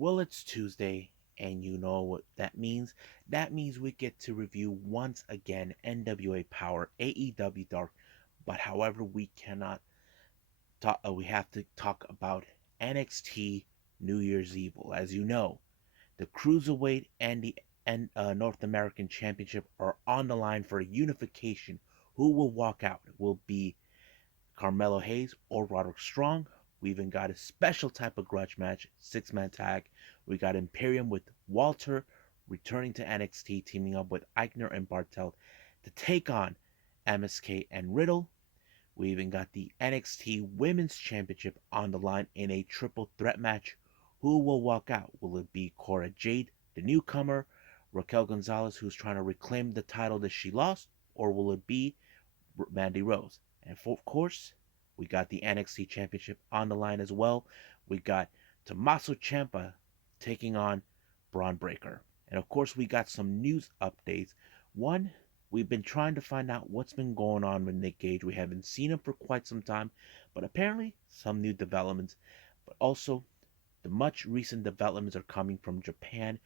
Well, it's Tuesday, and you know what that means. That means we get to review once again NWA Powerrr, AEW Dark. But however, we cannot talk. We have to talk about NXT New Year's Evil. As you know, the Cruiserweight and the North American Championship are on the line for a unification. Who will walk out? Will be Carmelo Hayes or Roderick Strong. We even got a special type of grudge match, six-man tag. We got Imperium with Walter returning to NXT, teaming up with Eichner and Bartel to take on MSK and Riddle. We even got the NXT Women's Championship on the line in a triple threat match. Who will walk out? Will it be Cora Jade, the newcomer, Raquel Gonzalez, who's trying to reclaim the title that she lost, or will it be Mandy Rose? And of course, we got the NXT Championship on the line as well. We got Tommaso Ciampa taking on Braun Breaker. And of course, we got some news updates. One, we've been trying to find out what's been going on with Nick Gage. We haven't seen him for quite some time, but apparently some new developments. But also, the much recent developments are coming from Japan,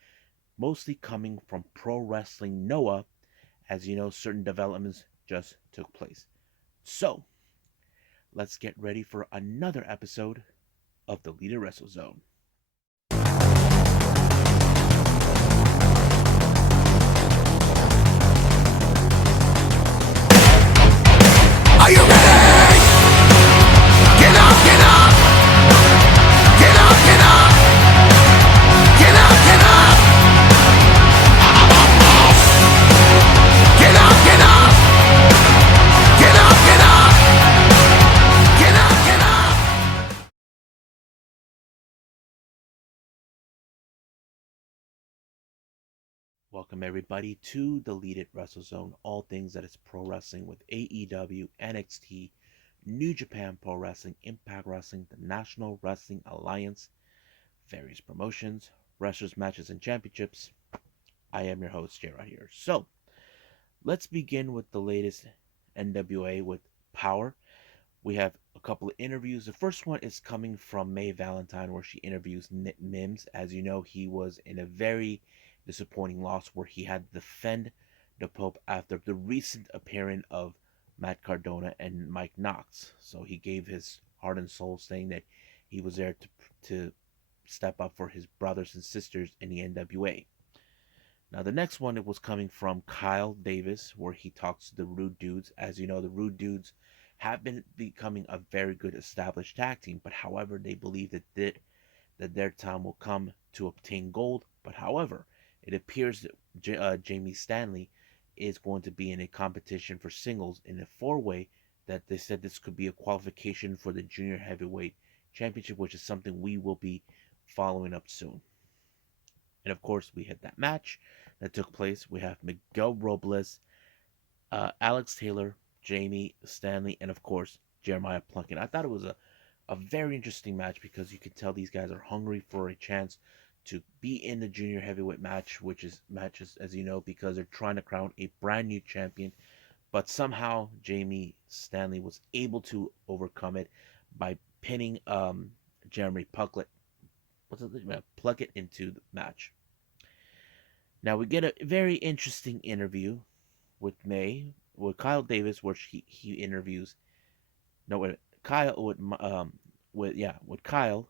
mostly coming from Pro Wrestling Noah. As you know, certain developments just took place. So, let's get ready for another episode of the Leader Wrestle Zone. Are you ready? Get up, get up! Get up, get up! Get up, get up! Get up, get up! Get up, get up! Get up, get up! Welcome everybody to the Lead Wrestle Zone, all things that is pro wrestling with AEW, NXT, New Japan Pro Wrestling, Impact Wrestling, the National Wrestling Alliance, various promotions, wrestlers, matches, and championships. I am your host, Jay right here. So, let's begin with the latest NWA with Powerrr. We have a couple of interviews. The first one is coming from May Valentine, where she interviews Nick Mims. As you know, he was in a very disappointing loss where he had to defend the Pope after the recent appearance of Matt Cardona and Mike Knox. So he gave his heart and soul, saying that he was there to step up for his brothers and sisters in the NWA. Now, the next one, it was coming from Kyle Davis, where he talks to the Rude Dudes. As you know, the Rude Dudes have been becoming a very good established tag team, but however, they believe that their time will come to obtain gold. But however, it appears that Jamie Stanley is going to be in a competition for singles in a four-way that they said this could be a qualification for the junior heavyweight championship, which is something we will be following up soon. And of course, we had that match that took place. We have Miguel Robles, Alex Taylor, Jamie Stanley, and of course, Jeremiah Plunkett. I thought it was a very interesting match because you could tell these guys are hungry for a chance to be in the junior heavyweight match, which is matches, as you know, because they're trying to crown a brand new champion. But somehow Jamie Stanley was able to overcome it by pinning Jeremy Plunkett into the match. Now we get a very interesting interview with Kyle Davis, where he interviews. No, wait, Kyle with Kyle,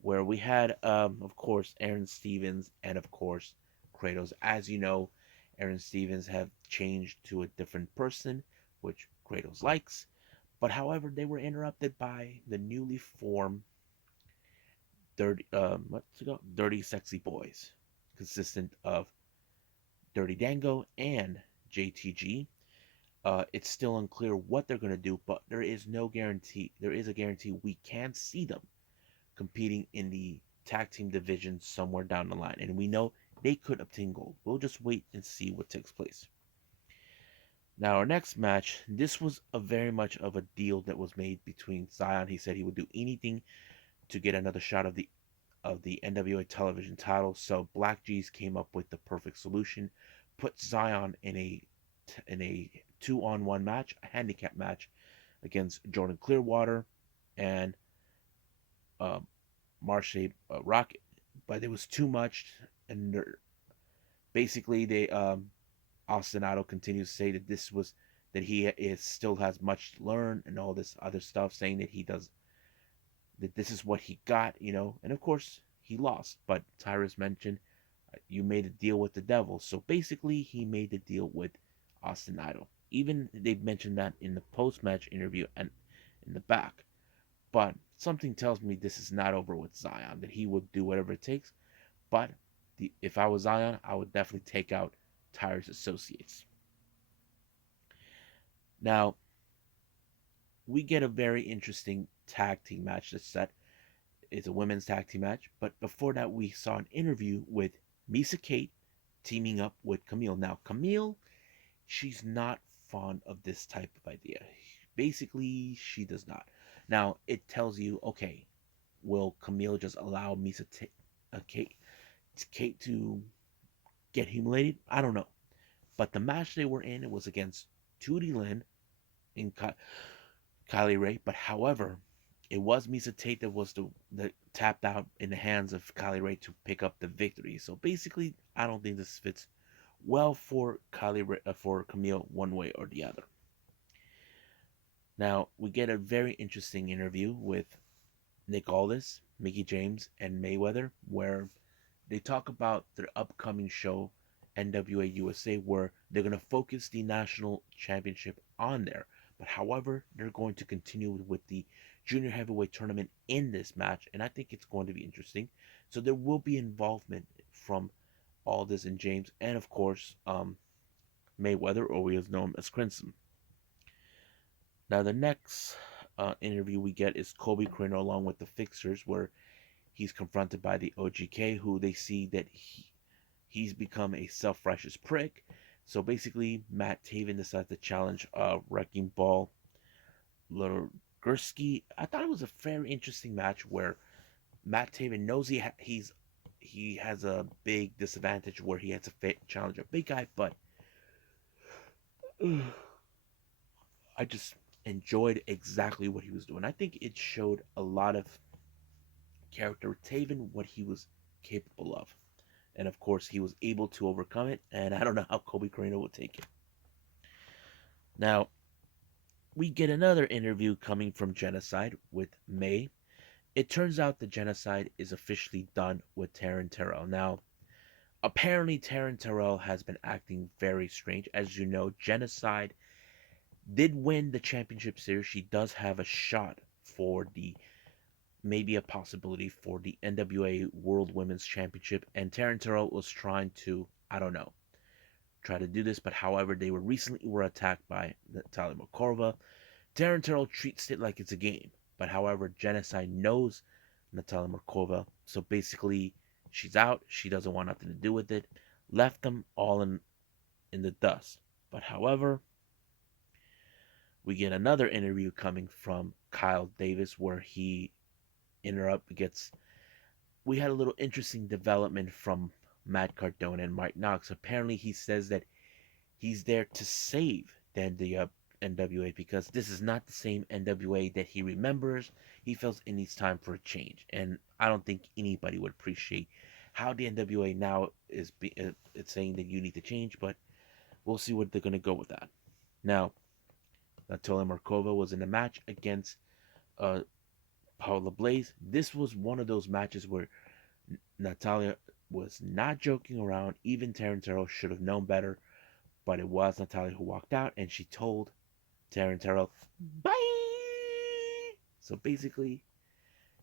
where we had of course Aaron Stevens and of course Kratos. As you know, Aaron Stevens have changed to a different person, which Kratos likes. But however, they were interrupted by the newly formed Dirty Sexy Boys, consistent of Dirty Dango and JTG. It's still unclear what they're going to do, but there is no guarantee. There is a guarantee we can see them competing in the tag team division somewhere down the line, and we know they could obtain gold. We'll just wait and see what takes place. Now, our next match, this was a very much of a deal that was made between Cyon. He said he would do anything to get another shot of the NWA television title. So Black G's came up with the perfect solution, put Cyon in a 2-on-1 match, a handicap match against Jordan Clearwater and Marche Rocket, but it was too much, and basically they Austin Idol continues to say that this was that he is still has much to learn and all this other stuff, saying that he does that this is what he got, and of course he lost. But Tyrus mentioned you made a deal with the devil, so basically he made the deal with Austin Idol. Even they mentioned that in the post-match interview and in the back. But something tells me this is not over with Zion, that he would do whatever it takes. But if I was Zion, I would definitely take out Tyrus Associates. Now, we get a very interesting tag team match that's set. It's a women's tag team match. But before that, we saw an interview with Misa Kate teaming up with Camille. Now, Camille, she's not fond of this type of idea. Basically, she does not. Now, it tells you, okay, will Camille just allow Kate to get humiliated? I don't know. But the match they were in, it was against Tootie Lynn and Kylie Ray. But however, it was Misa Tate that was the tapped out in the hands of Kylie Ray to pick up the victory. So basically, I don't think this fits well for for Camille one way or the other. Now we get a very interesting interview with Nick Aldis, Mickey James, and Mayweather, where they talk about their upcoming show, NWA USA, where they're going to focus the national championship on there. But however, they're going to continue with the junior heavyweight tournament in this match, and I think it's going to be interesting. So there will be involvement from Aldis and James, and of course, Mayweather, or we know him as Crimson. Now, the next interview we get is Kobe Corino along with the Fixers, where he's confronted by the OGK, who they see that he's become a self-righteous prick. So basically, Matt Taven decides to challenge Wrecking Ball Little Gursky. I thought it was a very interesting match where Matt Taven knows he has a big disadvantage where he has to challenge a big guy, but I just enjoyed exactly what he was doing. I think it showed a lot of character with Taven, what he was capable of. And of course, he was able to overcome it, and I don't know how Kobe Corino would take it. Now, we get another interview coming from Genocide with May. It turns out the Genocide is officially done with Taryn Terrell. Now, apparently Taryn Terrell has been acting very strange. As you know, Genocide did win the championship series. She does have a shot for maybe a possibility for the NWA World Women's Championship, and Taryn Terrell was trying to, I don't know, try to do this, but however, they were attacked by Natalia Markova. Taryn Terrell treats it like it's a game, but however, Genocide knows Natalia Markova, so basically, she's out. She doesn't want nothing to do with it. Left them all in the dust. But however, we get another interview coming from Kyle Davis where he gets. We had a little interesting development from Matt Cardona and Mike Knox. Apparently, he says that he's there to save the NWA because this is not the same NWA that he remembers. He feels it needs time for a change, and I don't think anybody would appreciate how the NWA now is it's saying that you need to change. But we'll see what they're gonna go with that. Now, Natalia Markova was in a match against uh, Paula Blaze. This was one of those matches where Natalia was not joking around. Even Terrell should have known better, but it was Natalia who walked out, and she told Terrell, "Bye." So basically,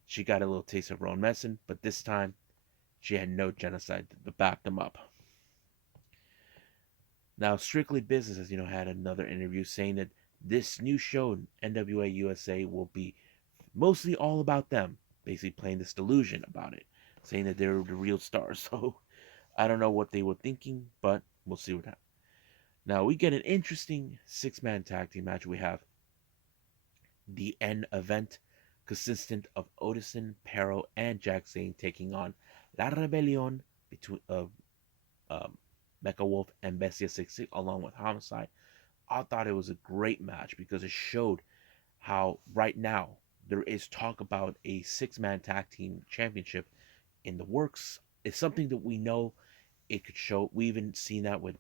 she got a little taste of her own medicine, but this time she had no Genocide to back them up. Now, Strictly Business, as you know, had another interview saying that this new show, NWA USA, will be mostly all about them, basically playing this delusion about it, saying that they're the real stars. So I don't know what they were thinking, but we'll see what happens. Now we get an interesting six-man tag team match. We have the N event, consistent of Odison, Pero, and Jack Zane taking on La Rebellion between Mecha Wolf and Bestia 66 along with Homicide. I thought it was a great match because it showed how right now there is talk about a six-man tag team championship in the works. It's something that we know it could show. We even seen that with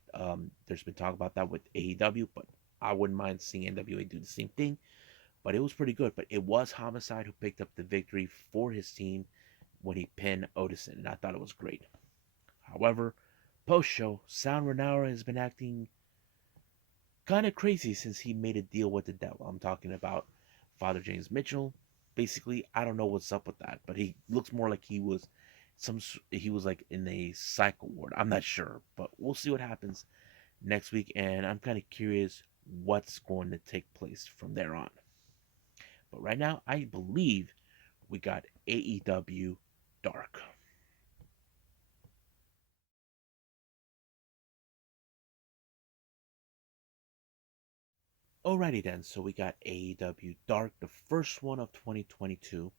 there's been talk about that with AEW, but I wouldn't mind seeing NWA do the same thing. But it was pretty good. But it was Homicide who picked up the victory for his team when he pinned Odison, and I thought it was great. However, post show, Sound Renauer has been acting kind of crazy since he made a deal with the devil. I'm talking about Father James Mitchell. Basically, I don't know what's up with that, but he looks more like he was like in a cycle ward. I'm not sure, but we'll see what happens next week, and I'm kind of curious what's going to take place from there on. But right now, I believe we got AEW Dark. Alrighty then, so we got AEW Dark, the first one of 2022.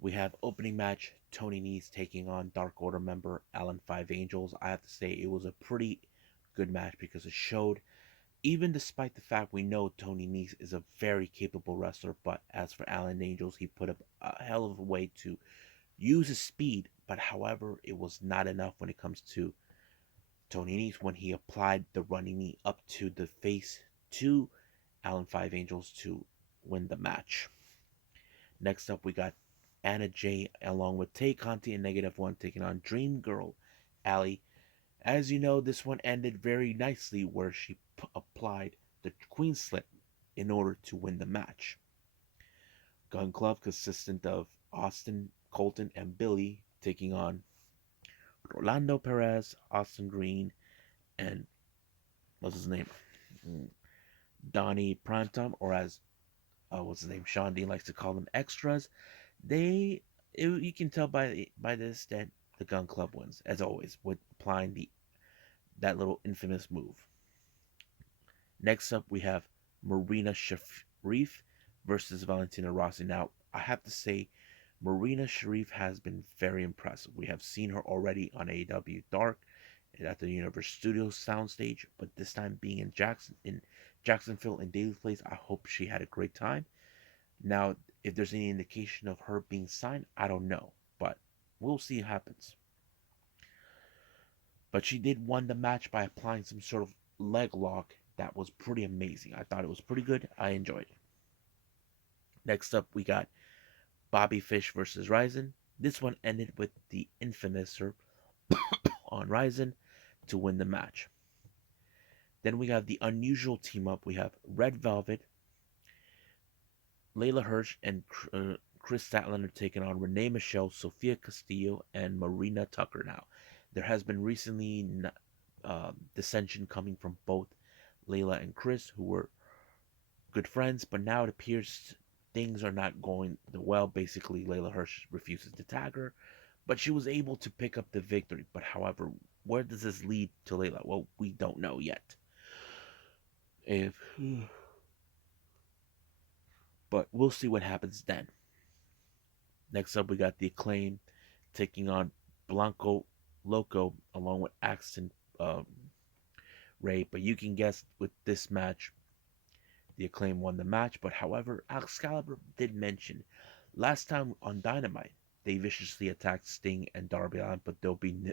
We have opening match Tony Nese taking on Dark Order member Alan Five Angels. I have to say it was a pretty good match because it showed, even despite the fact we know Tony Nese is a very capable wrestler, but as for Alan Angels, he put up a hell of a way to use his speed, but however, it was not enough when it comes to Tony Nese when he applied the running knee up to the face to Alan Five Angels to win the match. Next up, we got Anna Jay along with Tay Conti and Negative One taking on Dream Girl Allie. As you know, this one ended very nicely where she applied the Queen Slip in order to win the match. Gun Club consistent of Austin, Colton, and Billy taking on Rolando Perez, Austin Green, and what's his name? Donnie Primetime, or as what's his name? Sean Dean likes to call them extras. You can tell by this that the Gun Club wins as always with applying the that little infamous move. Next up, we have Marina Sharif versus Valentina Rossi. Now, I have to say, Marina Sharif has been very impressive. We have seen her already on AEW Dark and at the Universal Studios soundstage, but this time being in Jacksonville and Daily Place, I hope she had a great time. Now, if there's any indication of her being signed, I don't know, but we'll see what happens. But she did win the match by applying some sort of leg lock that was pretty amazing. I thought it was pretty good. I enjoyed it. Next up, we got Bobby Fish versus Ryzen. This one ended with the infamous on Ryzen to win the match. Then we have the unusual team up. We have Red Velvet, Layla Hirsch, and Chris Statlander taking on Renee Michelle, Sofia Castillo, and Marina Tucker. Now, there has been recently dissension coming from both Layla and Chris, who were good friends, but now it appears things are not going well. Basically, Layla Hirsch refuses to tag her, but she was able to pick up the victory. But however, where does this lead to Layla? Well, we don't know yet. If but we'll see what happens then. Next up, we got the Acclaim taking on Blanco Loco along with Axton Ray. But you can guess with this match, the Acclaim won the match. But however, Excalibur did mention last time on Dynamite they viciously attacked Sting and Darby Allin, but they'll be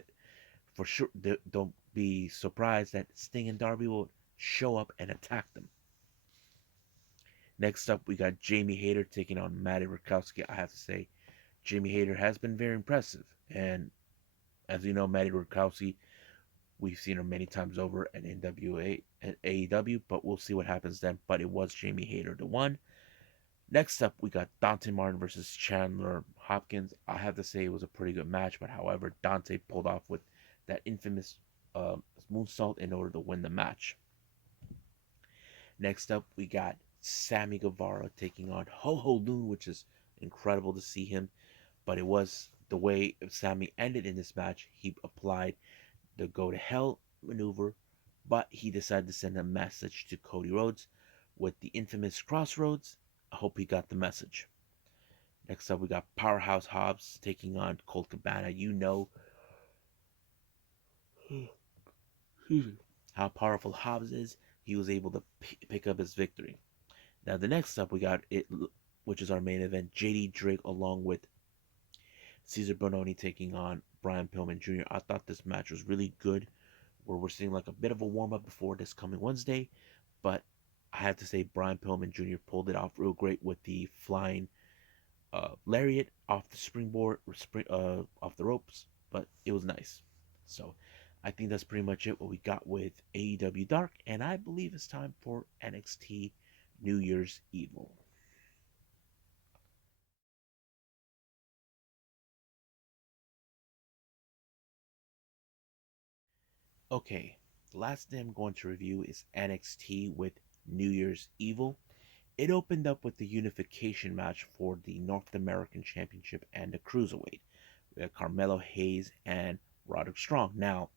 for sure. Don't be surprised that Sting and Darby will show up and attack them. Next up, we got Jamie Hayter taking on Matty Rakowski. I have to say, Jamie Hayter has been very impressive. And as you know, Matty Rakowski, we've seen her many times over at NWA and AEW, but we'll see what happens then. But it was Jamie Hayter the one. Next up, we got Dante Martin versus Chandler Hopkins. I have to say it was a pretty good match, but however, Dante pulled off with that infamous moonsault in order to win the match. Next up, we got Sammy Guevara taking on Ho Ho Loon, which is incredible to see him. But it was the way Sammy ended in this match. He applied the Go to Hell maneuver, but he decided to send a message to Cody Rhodes with the infamous Crossroads. I hope he got the message. Next up, we got Powerhouse Hobbs taking on Colt Cabana. You know how powerful Hobbs is. He was able to pick up his victory. Now, the next up, we got which is our main event. JD Drake along with Caesar Bononi taking on Brian Pillman Jr. I thought this match was really good, where we're seeing like a bit of a warm up before this coming Wednesday. But I have to say, Brian Pillman Jr. pulled it off real great with the flying lariat off the springboard, off the ropes. But it was nice. So I think that's pretty much it. What we got with AEW Dark, and I believe it's time for NXT New Year's Evil. Okay, the last thing I'm going to review is NXT with New Year's Evil. It opened up with the unification match for the North American Championship and the Cruiserweight. We had Carmelo Hayes and Roderick Strong. Now,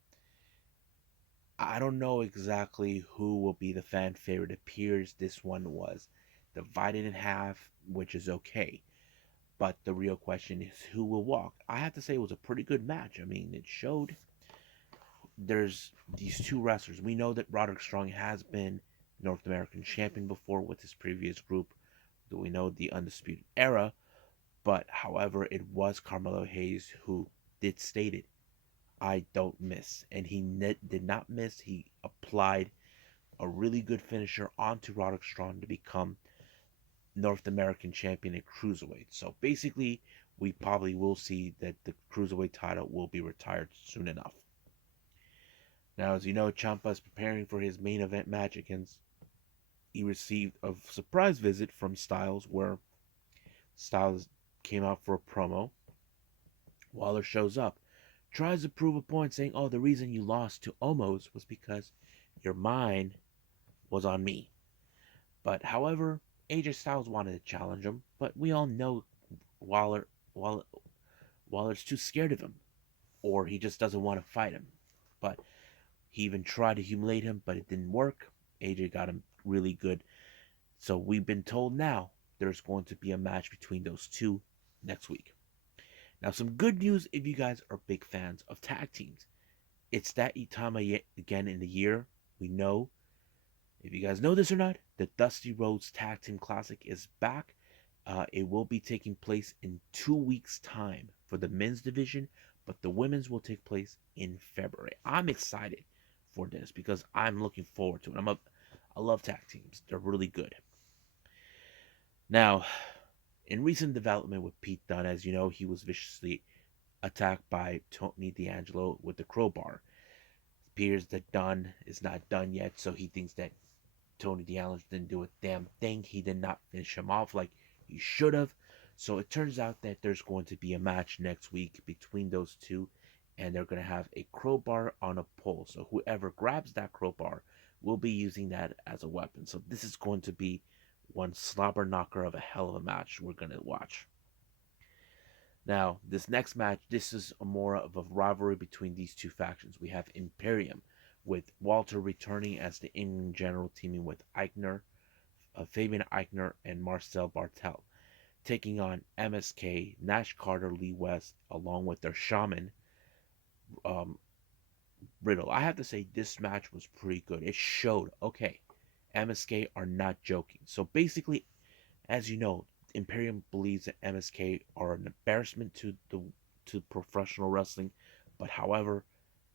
I don't know exactly who will be the fan favorite. It appears this one was divided in half, which is okay. But the real question is who will walk. I have to say it was a pretty good match. I mean, it showed there's these two wrestlers. We know that Roderick Strong has been North American champion before with his previous group. Do we know the Undisputed Era? But however, it was Carmelo Hayes who did state it. I don't miss, and he did not miss. He applied a really good finisher onto Roderick Strong to become North American champion at cruiserweight. So basically, we probably will see that the cruiserweight title will be retired soon enough. Now, as you know, Ciampa is preparing for his main event match against. He received a surprise visit from Styles, where Styles came out for a promo. Waller shows up, tries to prove a point, saying, "Oh, the reason you lost to Omos was because your mind was on me." But however, AJ Styles wanted to challenge him, but we all know Waller, Waller Waller's too scared of him, or he just doesn't want to fight him. But he even tried to humiliate him, but it didn't work. AJ got him really good. So we've been told now there's going to be a match between those two next week. Now, some good news if you guys are big fans of tag teams. It's that time again in the year. We know, if you guys know this or not, the Dusty Rhodes Tag Team Classic is back. It will be taking place in 2 weeks' time for the men's division, but the women's will take place in February. I'm excited for this because I'm looking forward to it. I love tag teams. They're really good. Now, in recent development with Pete Dunne, as you know, he was viciously attacked by Tony D'Angelo with the crowbar. It appears that Dunne is not done yet, so he thinks that Tony D'Angelo didn't do a damn thing. He did not finish him off like he should have. So it turns out that there's going to be a match next week between those two, and they're going to have a crowbar on a pole. So whoever grabs that crowbar will be using that as a weapon. So this is going to be one slobber knocker of a hell of a match we're going to watch. Now, this next match, this is more of a rivalry between these two factions. We have Imperium, with Walter returning as the England General, teaming with Fabian Eichner, and Marcel Bartel, taking on MSK, Nash Carter, Lee West, along with their shaman, um, Riddle. I have to say, this match was pretty good. It showed, okay, MSK are not joking. So basically, as you know, Imperium believes that MSK are an embarrassment to professional wrestling, but however,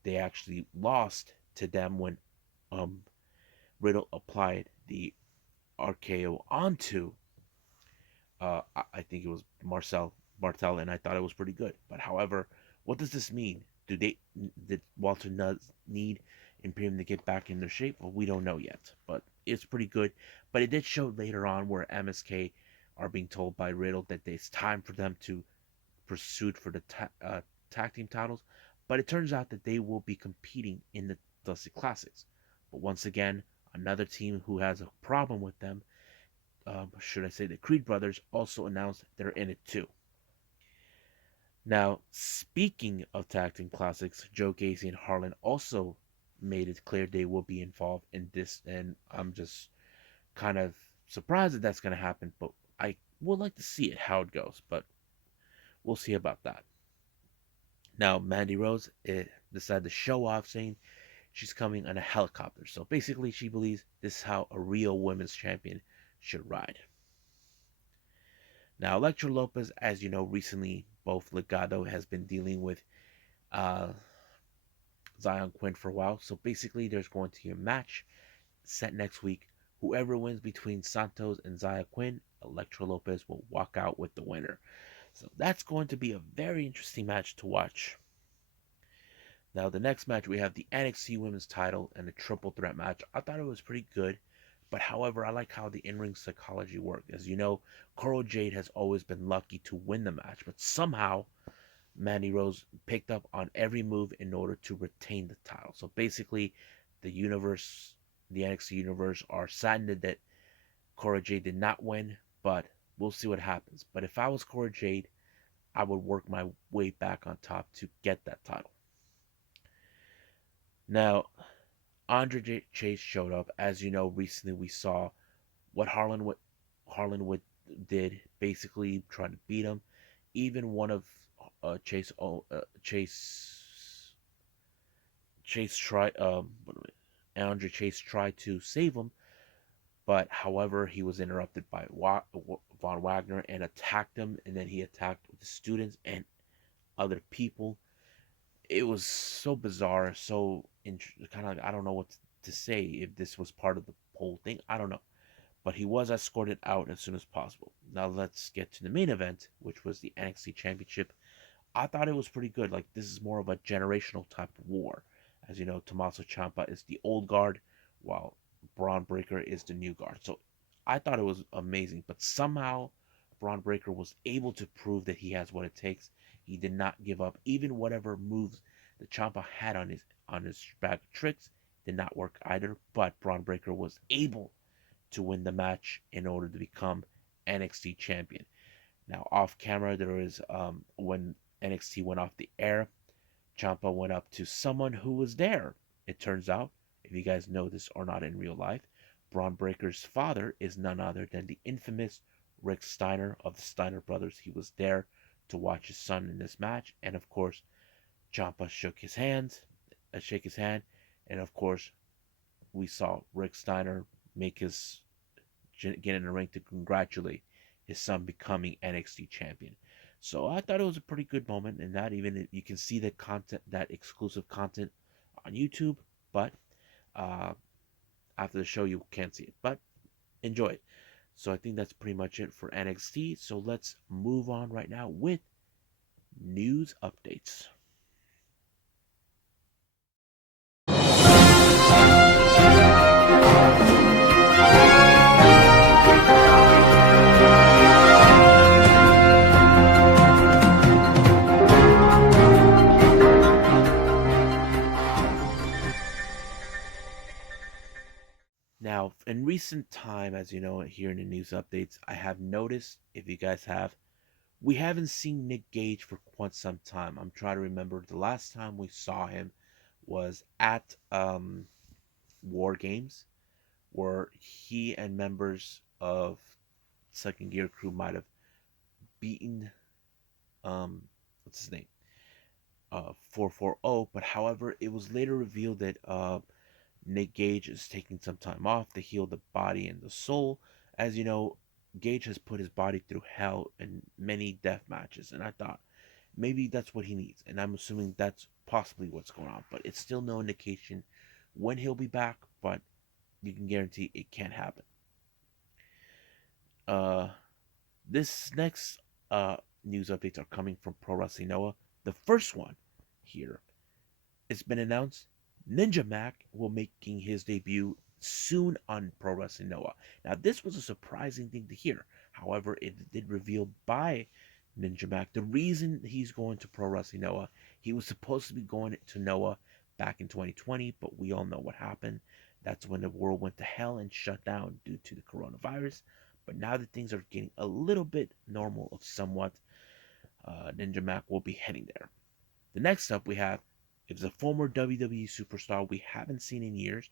they actually lost to them when um, Riddle applied the RKO onto I think it was Marcel Bartel, and I thought it was pretty good. But however, what does this mean? Did Walter need Imperium to get back in their shape? Well, we don't know yet, but it's pretty good. But it did show later on where MSK are being told by Riddle that it's time for them to pursue for the tag team titles. But it turns out that they will be competing in the Dusty Classics. But once again, another team who has a problem with them, should I say the Creed brothers, also announced they're in it too. Now, speaking of tag team classics, Joe Gacy and Harlan also made it clear they will be involved in this, and I'm just kind of surprised that that's going to happen, but I would like to see it, how it goes, but we'll see about that. Now, Mandy Rose decided to show off, saying she's coming on a helicopter. So basically, she believes this is how a real women's champion should ride. Now, Electra Lopez, as you know, recently both Legado has been dealing with uh, Zion Quinn for a while. So basically, there's going to be a match set next week. Whoever wins between Santos and Zion Quinn, Electra Lopez will walk out with the winner. So that's going to be a very interesting match to watch. Now, the next match, we have the NXT Women's title and a triple threat match. I thought it was pretty good, but however, I like how the in ring psychology worked. As you know, Coral Jade has always been lucky to win the match, but somehow Mandy Rose picked up on every move in order to retain the title. So basically, the universe, the NXT universe, are saddened that Cora Jade did not win, but we'll see what happens. But if I was Cora Jade, I would work my way back on top to get that title. Now, Andre Chase showed up. As you know, recently we saw what Harlan Wood did, basically trying to beat him. Even one of Chase Chase tried Andre Chase tried to save him, but however he was interrupted by Von Wagner and attacked him, and then he attacked the students and other people. It was so bizarre, so kind of, I don't know what to say, if this was part of the whole thing. I don't know, but he was escorted out as soon as possible. Now let's get to the main event, which was the NXT Championship. I thought it was pretty good. Like, this is more of a generational type of war. As you know, Tommaso Ciampa is the old guard, while Braun Breaker is the new guard. So I thought it was amazing. But somehow Braun Breaker was able to prove that he has what it takes. He did not give up. Even whatever moves that Ciampa had on his bag of tricks did not work either. But Braun Breaker was able to win the match in order to become NXT champion. Now, off camera, there is when NXT went off the air, Ciampa went up to someone who was there. It turns out, if you guys know this or not in real life, Braun Breaker's father is none other than the infamous Rick Steiner of the Steiner brothers. He was there to watch his son in this match, and of course, Ciampa shake his hand, and of course, we saw Rick Steiner make his get in the ring to congratulate his son becoming NXT champion. So I thought it was a pretty good moment, and that even you can see the content, that exclusive content, on YouTube. But uh, after the show, you can't see it, but enjoy it. So I think that's pretty much it for NXT. So let's move on right now with news updates. Now, in recent time, as you know, here in the news updates, I have noticed, if you guys have, we haven't seen Nick Gage for quite some time. I'm trying to remember the last time we saw him was at War Games, where he and members of Second Gear Crew might have beaten what's his name 440. But however, it was later revealed that Nick Gage is taking some time off to heal the body and the soul. As you know, Gage has put his body through hell in many death matches, and I thought maybe that's what he needs, and I'm assuming that's possibly what's going on. But it's still no indication when he'll be back, but you can guarantee it can't happen. Uh, this next news updates are coming from Pro Wrestling Noah. The first one here, it's been announced Ninja Mac will making his debut soon on Pro Wrestling Noah. Now, this was a surprising thing to hear. However, it did reveal by Ninja Mac the reason he's going to Pro Wrestling Noah. He was supposed to be going to Noah back in 2020, but we all know what happened. That's when the world went to hell and shut down due to the coronavirus. But now that things are getting a little bit normal of somewhat, Ninja Mac will be heading there. The next up we have is a former WWE superstar we haven't seen in years,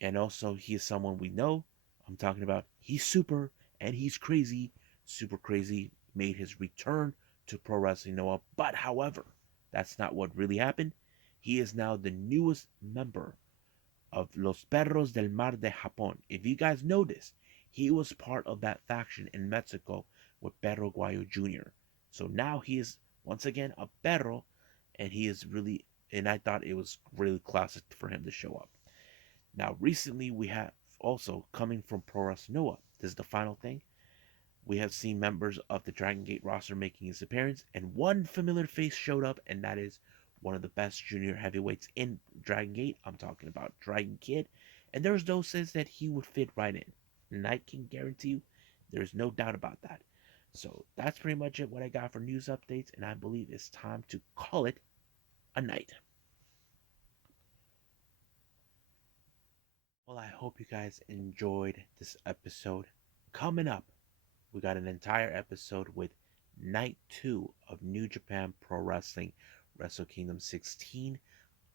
and also he is someone we know. I'm talking about, he's super and he's crazy. Super Crazy made his return to Pro Wrestling Noah, but however, that's not what really happened. He is now the newest member of Los Perros del Mar de Japón. If you guys noticed, he was part of that faction in Mexico with Perro Guayo Jr. So now he is once again a Perro, and he is really, and I thought it was really classic for him to show up. Now, recently we have also coming from Pro Wrestling Noah. This is the final thing. We have seen members of the Dragon Gate roster making his appearance, and one familiar face showed up, and that is one of the best junior heavyweights in Dragon Gate. I'm talking about Dragon Kid, and there's those says that he would fit right in, and I can guarantee you, there's no doubt about that. So that's pretty much it. What I got for news updates, and I believe it's time to call it a night. Well, I hope you guys enjoyed this episode. Coming up, we got an entire episode with night 2 of New Japan Pro Wrestling Wrestle Kingdom 16.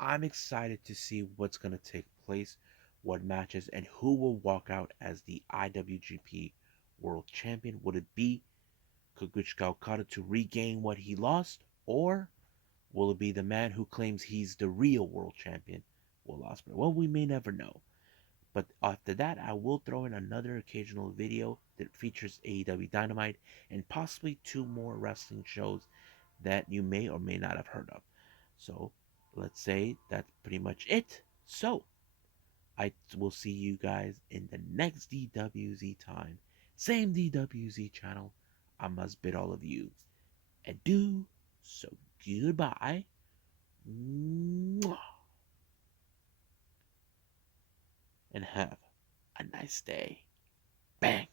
I'm excited to see what's going to take place, what matches, and who will walk out as the IWGP World Champion. Would it be Kaguchika Okada to regain what he lost, or will it be the man who claims he's the real World Champion, Will Ospreay? Well, we may never know. But after that, I will throw in another occasional video that features AEW Dynamite and possibly 2 more wrestling shows that you may or may not have heard of. So let's say that's pretty much it. So I will see you guys in the next DWZ time. Same DWZ channel. I must bid all of you adieu. So goodbye. And have a nice day. Bang.